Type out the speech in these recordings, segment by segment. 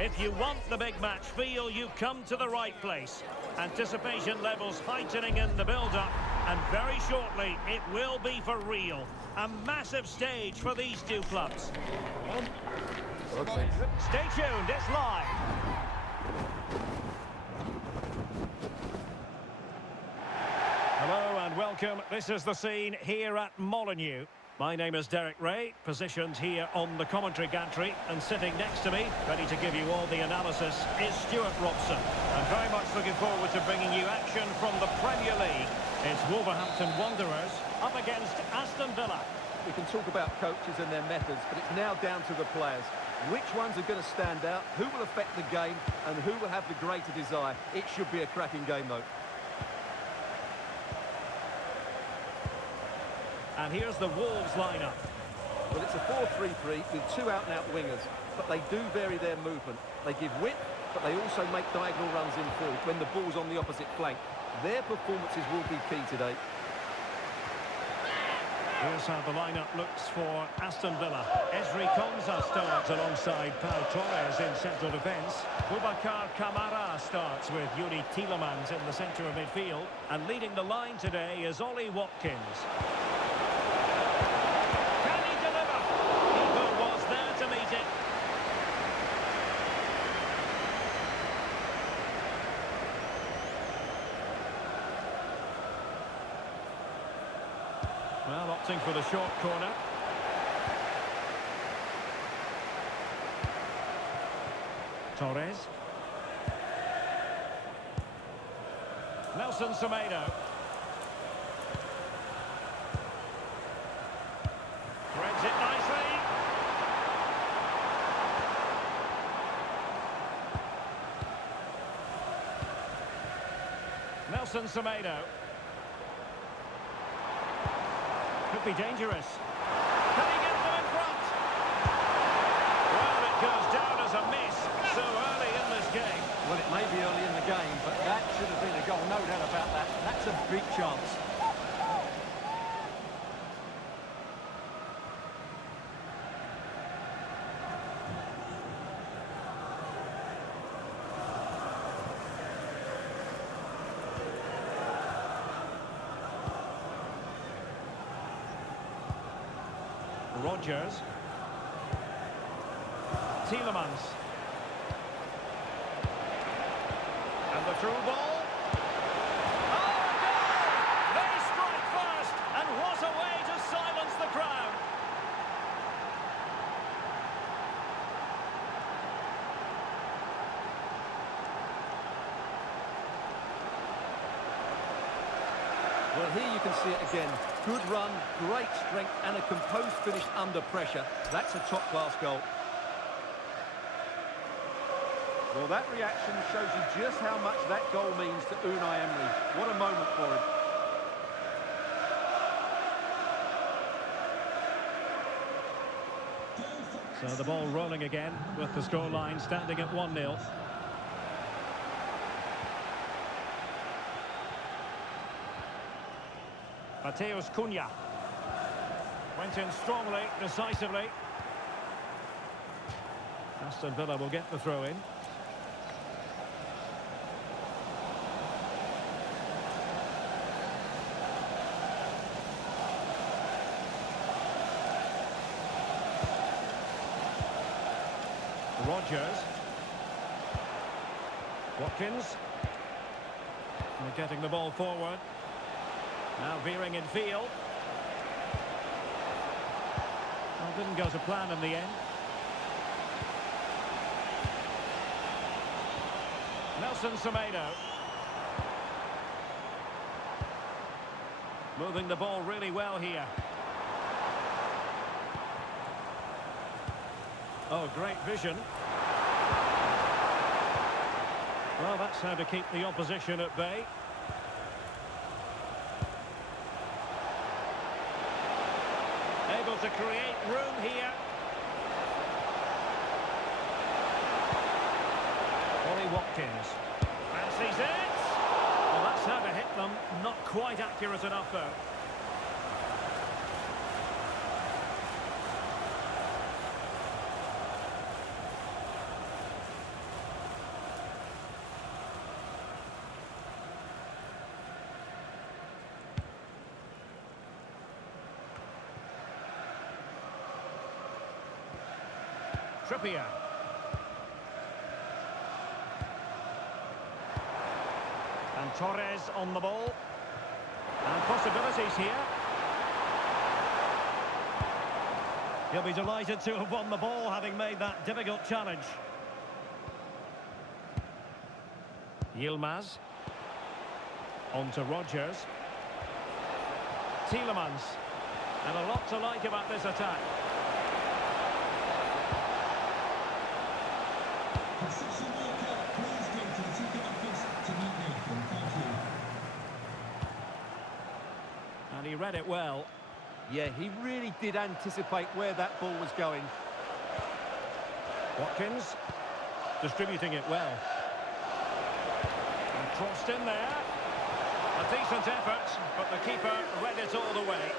If you want the big match feel, you've come to the right place. Anticipation levels heightening in the build-up, and very shortly it will be for real. A massive stage for these two clubs. Stay tuned, it's live. Hello and welcome. This is the scene here at Molineux. My name is Derek Ray, positioned here on the commentary gantry, and sitting next to me, ready to give you all the analysis, is Stuart Robson. I'm very much looking forward to bringing you action from the Premier League. It's Wolverhampton Wanderers up against Aston Villa. We can talk about coaches and their methods, but it's now down to the players. Which ones are going to stand out, who will affect the game, and who will have the greater desire. It should be a cracking game, though. And here's the Wolves lineup. Well, it's a 4-3-3 with two out-and-out wingers, but they do vary their movement. They give width, but they also make diagonal runs in field when the ball's on the opposite flank. Their performances will be key today. Here's how the lineup looks for Aston Villa. Ezri Konsa starts alongside Pau Torres in central defence. Boubacar Kamara starts with Yuri Tielemans in the centre of midfield. And leading the line today is Ollie Watkins. Can he deliver? Keeper was there to meet it. Well, opting for the short corner. Torres. Nelson Semedo. Threads it nicely. Nelson Semedo. Could be dangerous. Can he get them in front? Well, it goes down as a miss so early in this game. Well, it may be early in the game, but that should have been a goal, no doubt about that. That's a big chance. Rodgers. Tielemans. And the through ball. Oh, goal! They strike first, and what a way to silence the crowd. Well, here you can see it again. Good run, great strength, and a composed finish under pressure. That's a top-class goal. Well, that reaction shows you just how much that goal means to Unai Emery. What a moment for him. So the ball rolling again with the scoreline standing at 1-0. Mateus Cunha went in strongly, decisively. Aston Villa will get the throw in. Rodgers. Watkins. They're getting the ball forward. Now veering in field. Well, didn't go to plan in the end. Nelson Semedo. Moving the ball really well here. Oh, great vision. Well, that's how to keep the opposition at bay. Able to create room here. Ollie Watkins. Fancies it. Well, that's how to hit them. Not quite accurate enough, though. Trippier. And Torres on the ball. And possibilities here. He'll be delighted to have won the ball, having made that difficult challenge. Yilmaz. On to Rodgers. Tielemans. And a lot to like about this attack. And he read it well. Yeah, he really did anticipate where that ball was going. Watkins. Distributing it well. And crossed in there. A decent effort, but the keeper read it all the way.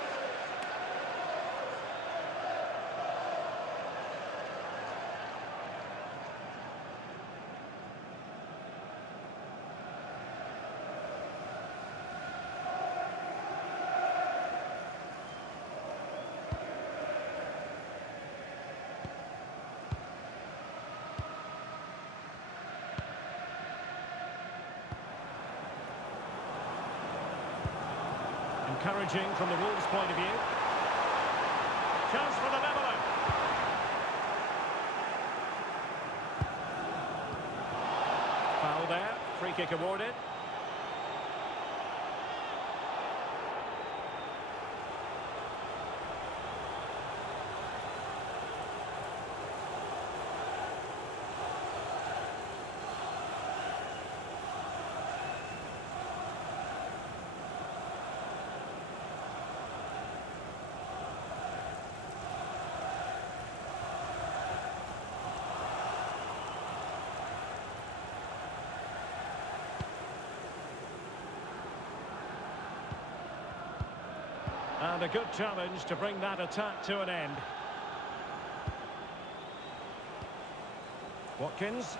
Encouraging from the Wolves' point of view. Chance for the leveller. Foul there. Free kick awarded. And a good challenge to bring that attack to an end. Watkins.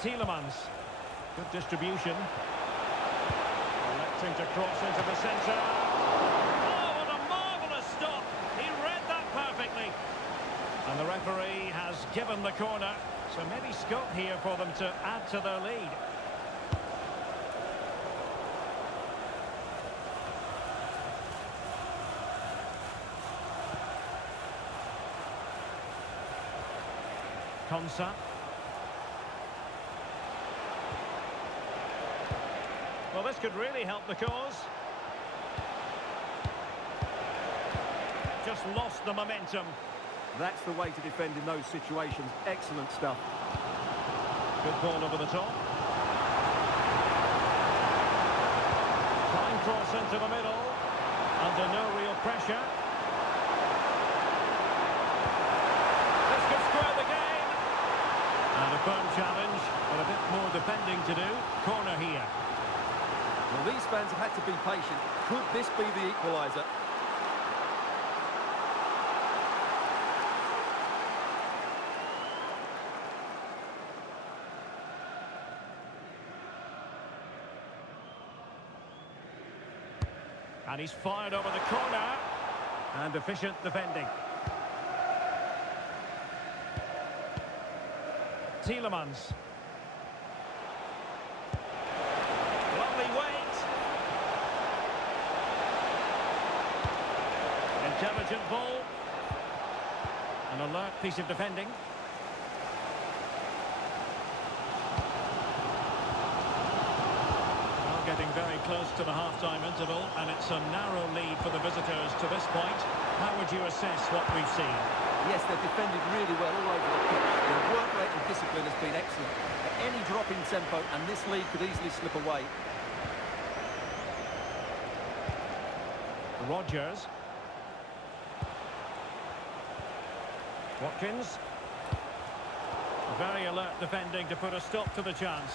Tielemans. Good distribution. Electing to cross into the centre. Oh, what a marvellous stop! He read that perfectly. And the referee has given the corner. So maybe scope here for them to add to their lead. Konsa. Well, this could really help the cause. Just lost the momentum. That's the way to defend in those situations. Excellent stuff. Good ball over the top. Fine cross into the middle. Under no real pressure. This could square the game. And a firm challenge, but a bit more defending to do. Corner here. Well, these fans have had to be patient. Could this be the equaliser? And he's fired over the corner. And efficient defending. Tielemans. Lovely weight. Intelligent ball. An alert piece of defending. Well, getting very close to the half-time interval, and it's a narrow lead for the visitors to this point. How would you assess what we've seen? Yes, they've defended really well all over the pitch. Their work rate and discipline has been excellent. Any drop in tempo, and this lead could easily slip away. Rodgers. Watkins. Very alert defending to put a stop to the chance.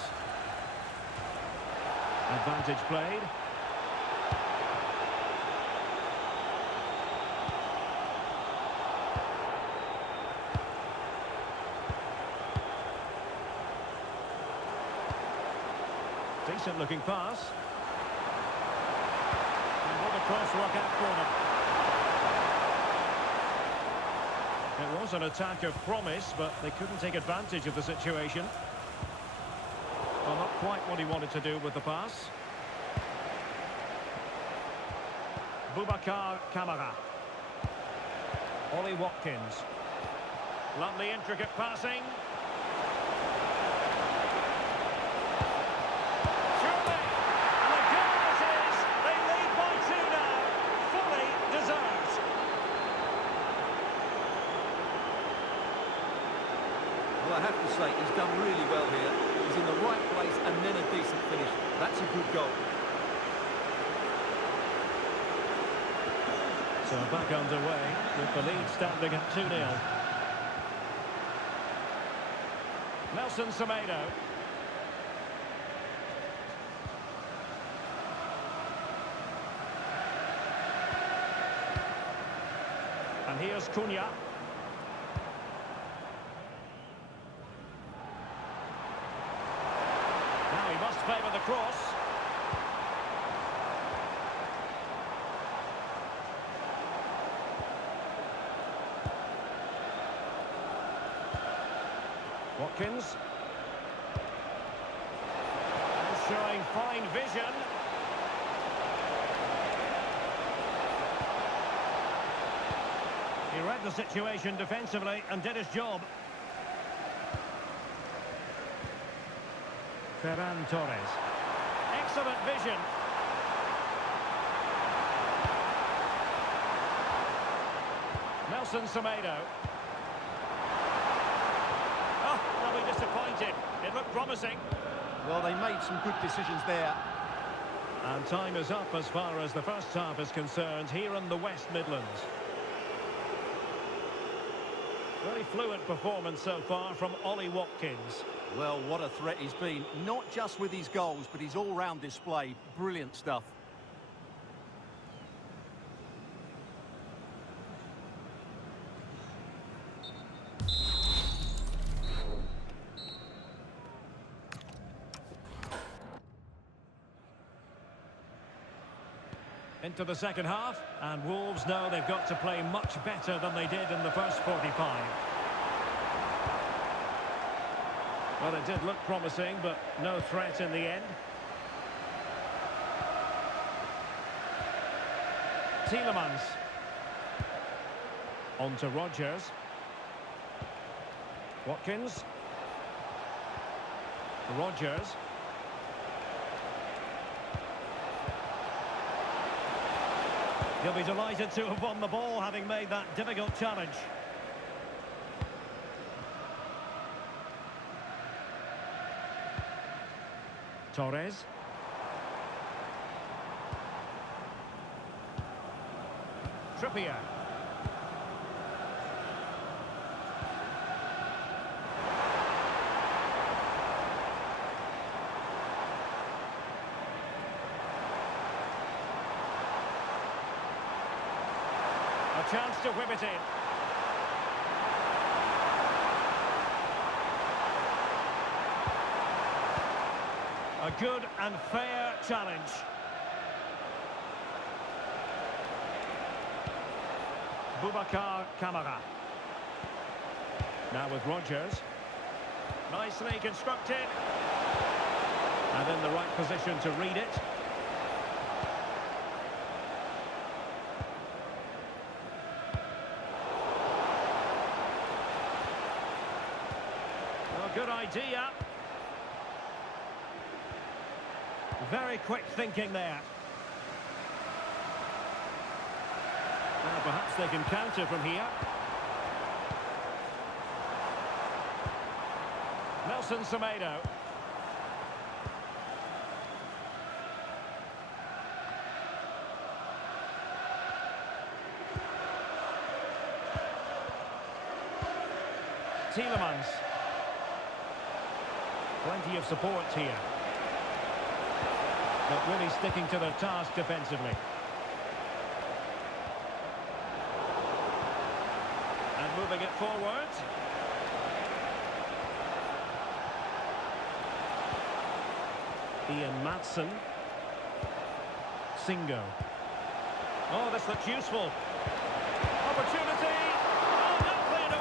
Advantage played. Decent looking pass. And what a cross work out for them. It was an attack of promise, but they couldn't take advantage of the situation. Well, not quite what he wanted to do with the pass. Boubacar Kamara. Ollie Watkins. Lovely intricate passing. Surely! And the goal it is! They lead by 2 now. Fully deserved. Well, I have to say, he's done really well here. He's in the right place and then a decent finish. That's a good goal. So back underway with the lead standing at 2-0. Nelson Semedo. And here's Cunha. Now he must favour the cross. Watkins. And showing fine vision. He read the situation defensively and did his job. Ferran Torres. Excellent vision. Nelson Semedo. Oh, they'll be disappointed. It looked promising. Well, they made some good decisions there. And time is up as far as the first half is concerned here in the West Midlands. Very fluent performance so far from Ollie Watkins. Well, what a threat he's been. Not just with his goals, but his all-round display. Brilliant stuff. Into the second half, and Wolves know they've got to play much better than they did in the first 45. Well, it did look promising, but no threat in the end. Tielemans. On to Rodgers. Watkins. Rodgers. He'll be delighted to have won the ball, having made that difficult challenge. Torres. Trippier. A chance to whip it in. A good and fair challenge. Boubacar Kamara. Now with Rodgers. Nicely constructed. And in the right position to read it. Well, good idea. Very quick thinking there. Now perhaps they can counter from here. Nelson Semedo. Tielemans. Plenty of support here. But really sticking to their task defensively. And moving it forward. Ian Maatsen. Singo. Oh, this looks useful. Opportunity. Oh, not cleared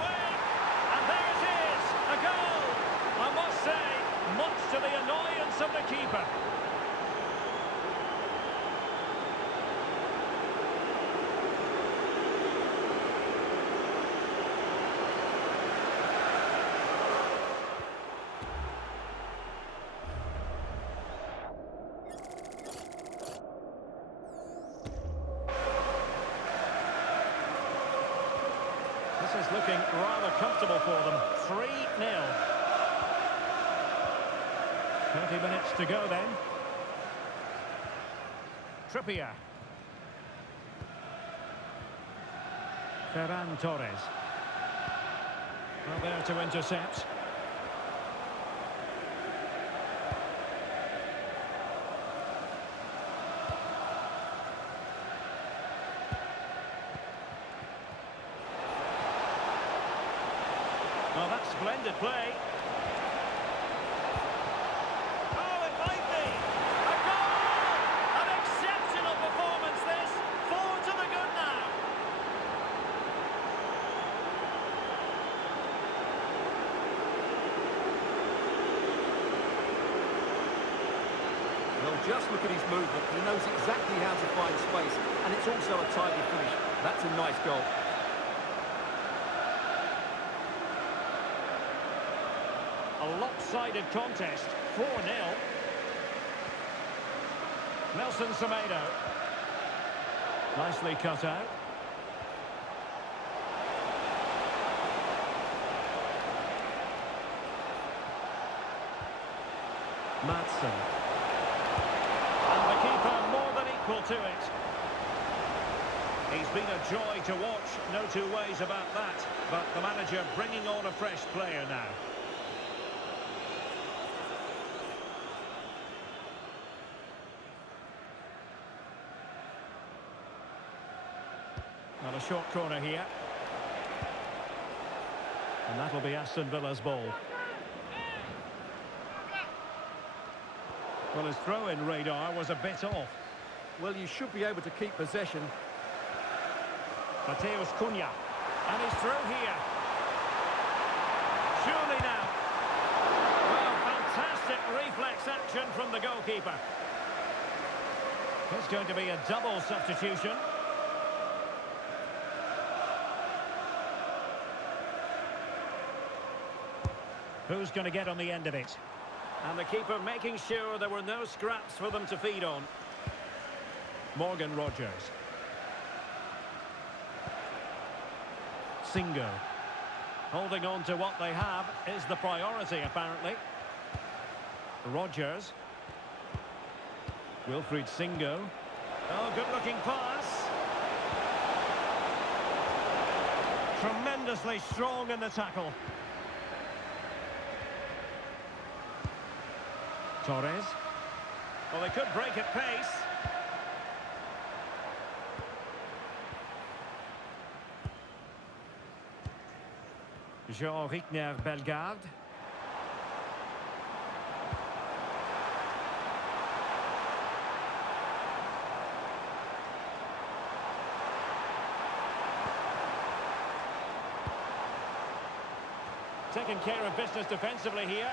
This is looking rather comfortable for them. 3-0. 30 minutes to go then. Trippier. Ferran Torres. Well, there to intercept. Well, that's splendid play. Oh, it might be. A goal! An exceptional performance, this. 4 to the good now. Well, just look at his movement. He knows exactly how to find space, and it's also a tidy finish. That's a nice goal. A lopsided contest, 4-0. Nelson Semedo. Nicely cut out. Madsen. And the keeper more than equal to it. He's been a joy to watch, no two ways about that. But the manager bringing on a fresh player now. Not a short corner here. And that'll be Aston Villa's ball. Well, his throw-in radar was a bit off. Well, you should be able to keep possession. Mateus Cunha. And he's through here. Surely now. Well, fantastic reflex action from the goalkeeper. It's going to be a double substitution. Who's going to get on the end of it? And the keeper making sure there were no scraps for them to feed on. Morgan Rogers. Singo. Holding on to what they have is the priority, apparently. Rogers. Wilfried Singo. Oh, good-looking pass. Tremendously strong in the tackle. Torres. Well, they could break at pace. Jean-Rickner Bellegarde. Taking care of business defensively here.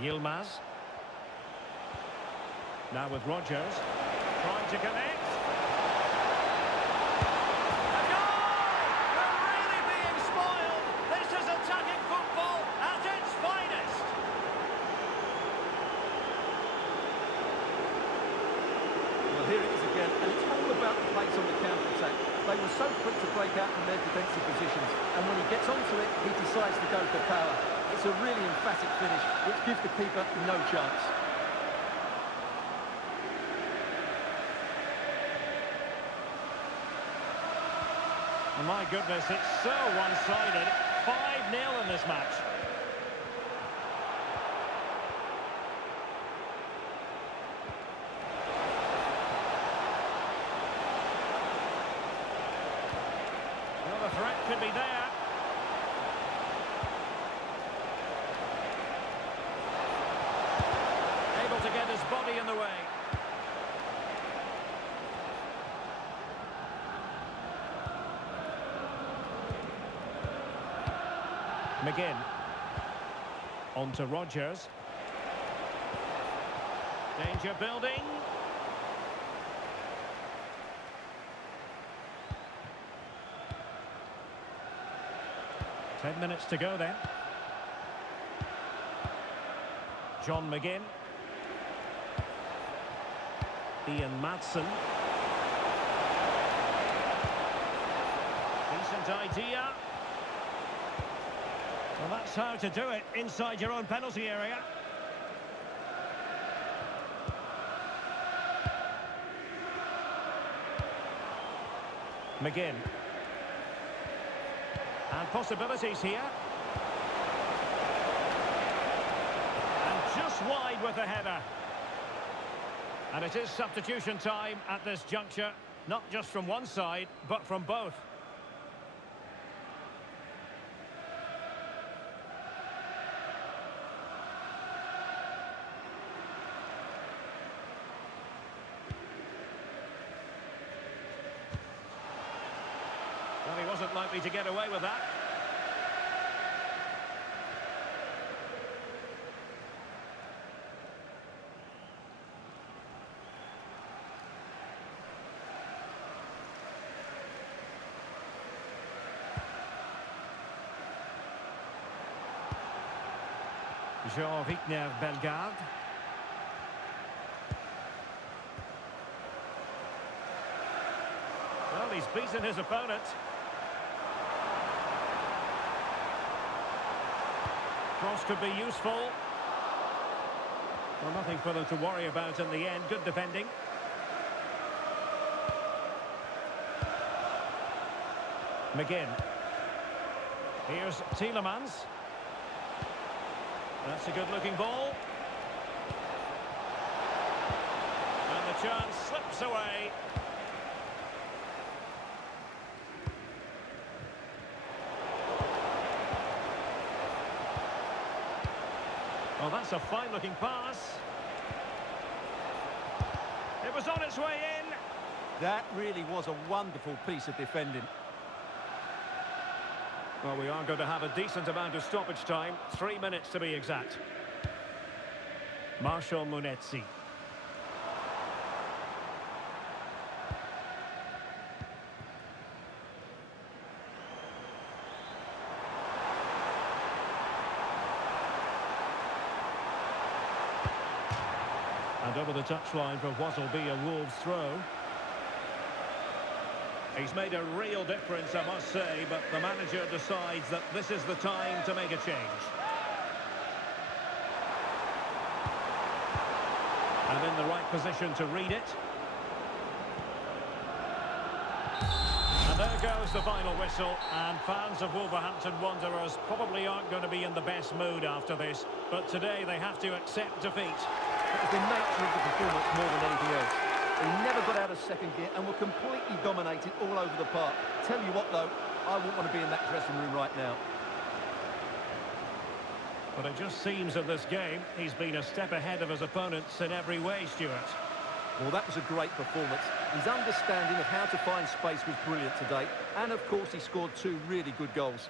Yilmaz. Now with Rogers. Trying to connect. A goal! We're really being spoiled. This is attacking football at its finest. Well, here it is again, and it's all about the pace on the counter-attack. They were so quick to break out from their defensive positions, and when he gets onto it, he decides to go for power. It's a really emphatic finish, which gives the keeper no chance. Oh my goodness, it's so one-sided. 5-0 in this match. Well, the threat could be there. Able to get his body in the way. McGinn. On to Rogers. Danger building. Ten minutes to go then. John McGinn. Ian Madsen. Good idea. Well, that's how to do it inside your own penalty area. McGinn. And possibilities here. And just wide with the header. And it is substitution time at this juncture, not just from one side, but from both. Well, he wasn't likely to get away with that. Jean-Victor Bellegarde. Well, he's beaten his opponent. Cross could be useful. Well, nothing for them to worry about in the end. Good defending. McGinn. Here's Tielemans. That's a good-looking ball. And the chance slips away. Oh, that's a fine-looking pass. It was on its way in. That really was a wonderful piece of defending. Well, we are going to have a decent amount of stoppage time. 3 minutes to be exact. Marshal Munetzi. And over the touchline for what will be a Wolves throw. He's made a real difference, I must say, but the manager decides that this is the time to make a change. And in the right position to read it. And there goes the final whistle, and fans of Wolverhampton Wanderers probably aren't going to be in the best mood after this, but today they have to accept defeat. It was the nature of the performance more than anything else. They never got out of second gear and were completely dominated all over the park. Tell you what, though, I wouldn't want to be in that dressing room right now. But it just seems in this game, he's been a step ahead of his opponents in every way, Stuart. Well, that was a great performance. His understanding of how to find space was brilliant today. And, of course, he scored 2 really good goals.